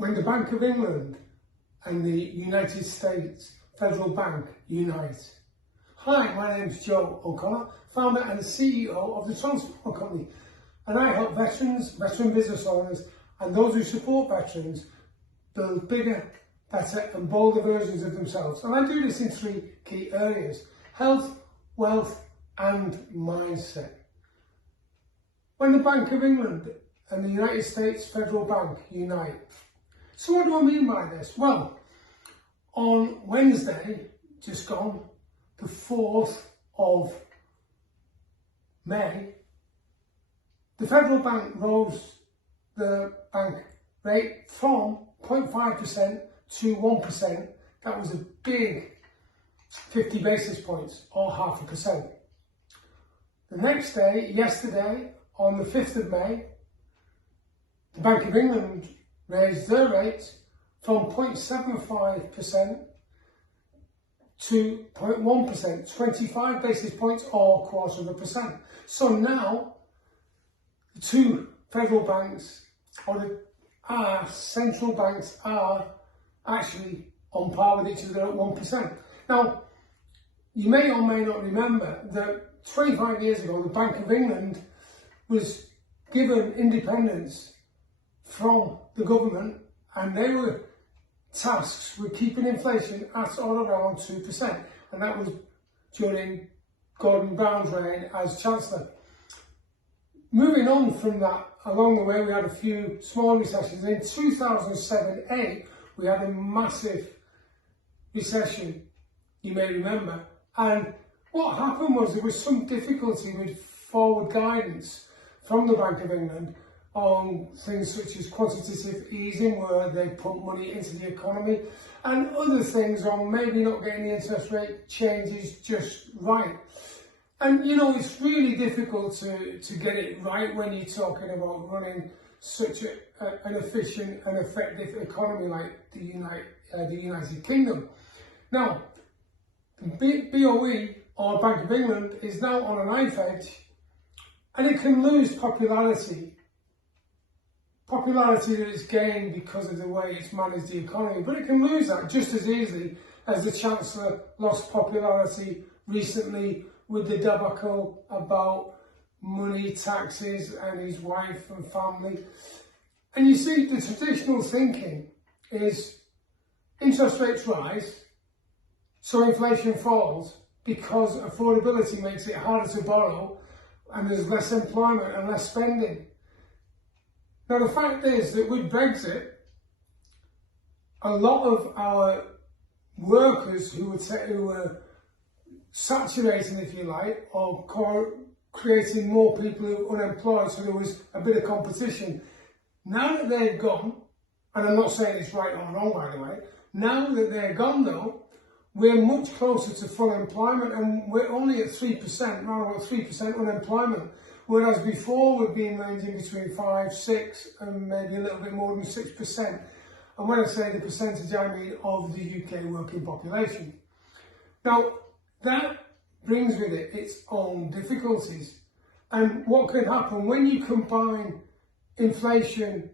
when the Bank of England and the United States Federal Bank unite. Hi, my name's Joe O'Connor, founder and CEO of the Transport Company, and I help veterans, veteran business owners and those who support veterans build bigger, better and bolder versions of themselves. And I do this in three key areas: health, wealth and mindset. When the Bank of England and the United States Federal Bank unite. So what do I mean by this? Well, on Wednesday, just gone, the 4th of May, the Federal Bank rose the bank rate from 0.5% to 1%. That was a big 50 basis points, or 0.5%. The next day, yesterday, on the 5th of May, the Bank of England raised their rate from 0.75% to 0.1%, 25 basis points or 0.25%. So now the two federal banks, or our central banks, are actually on par with each other at 1%. Now, you may or may not remember that 25 years ago, the Bank of England was given independence from the government, and they were tasked with keeping inflation at or around 2%, and that was during Gordon Brown's reign as Chancellor. Moving on from that, along the way we had a few small recessions. In 2007-8 we had a massive recession, you may remember, and what happened was there was some difficulty with forward guidance from the Bank of England on things such as quantitative easing, where they pump money into the economy, and other things on maybe not getting the interest rate changes just right. And you know, it's really difficult to get it right when you're talking about running such an efficient and effective economy like the United Kingdom. Now, the BOE, or Bank of England, is now on a knife edge, and it can lose popularity that it's gained because of the way it's managed the economy, but it can lose that just as easily as the Chancellor lost popularity recently with the debacle about money, taxes and his wife and family. And you see, the traditional thinking is interest rates rise, so inflation falls, because affordability makes it harder to borrow and there's less employment and less spending. Now, the fact is that with Brexit, a lot of our workers who were saturating, if you like, or creating more people who are unemployed, so there was a bit of competition. Now that they've gone, and I'm not saying it's right or wrong, by the way, now that they're gone though, we're much closer to full employment, and we're only at 3%, around about 3% unemployment. Whereas before we've been ranging between 5, 6 and maybe a little bit more than 6%. And when I say the percentage, I mean of the UK working population. Now, that brings with it its own difficulties. And what can happen when you combine inflation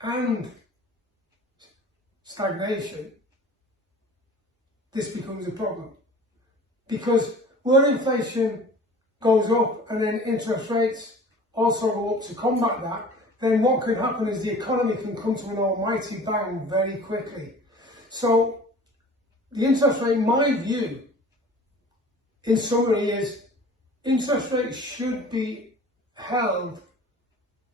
and stagnation, this becomes a problem. Because where inflation goes up and then interest rates also go up to combat that, then what can happen is the economy can come to an almighty bang very quickly. So the interest rate, my view, in summary, is interest rates should be held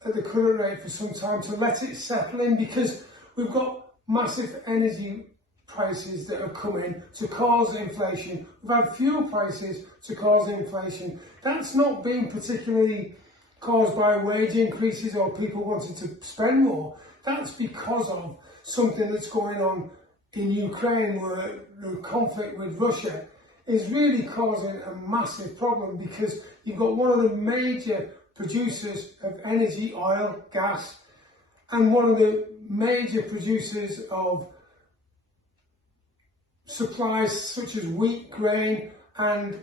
at the current rate for some time to let it settle in, because we've got massive energy prices that have come in to cause inflation. We've had fuel prices to cause inflation. That's not been particularly caused by wage increases or people wanting to spend more. That's because of something that's going on in Ukraine, where the conflict with Russia is really causing a massive problem, because you've got one of the major producers of energy, oil, gas, and one of the major producers of supplies such as wheat, grain and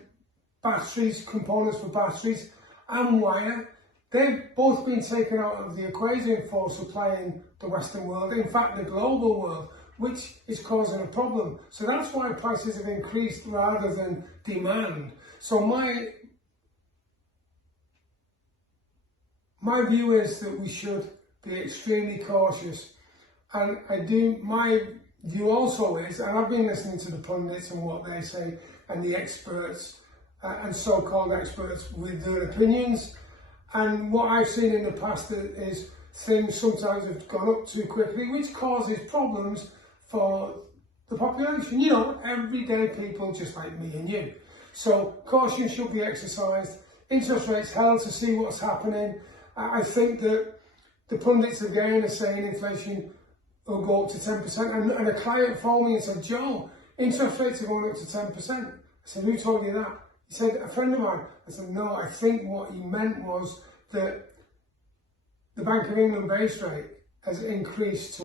batteries, components for batteries and wire, they've both been taken out of the equation for supplying the Western world, in fact the global world, which is causing a problem. So that's why prices have increased rather than demand. So my view is that we should be extremely cautious. And my view also is, and I've been listening to the pundits and what they say, and the experts, and so-called experts with their opinions. And what I've seen in the past is things sometimes have gone up too quickly, which causes problems for the population. You know, everyday people just like me and you. So caution should be exercised. Interest rates held to see what's happening. I think that the pundits again are saying inflation will go up to 10%. And a client phoned me and said, Joe, interest rates are going up to 10%. I said, who told you that? He said, a friend of mine. I said, no, I think what he meant was that the Bank of England base rate has increased to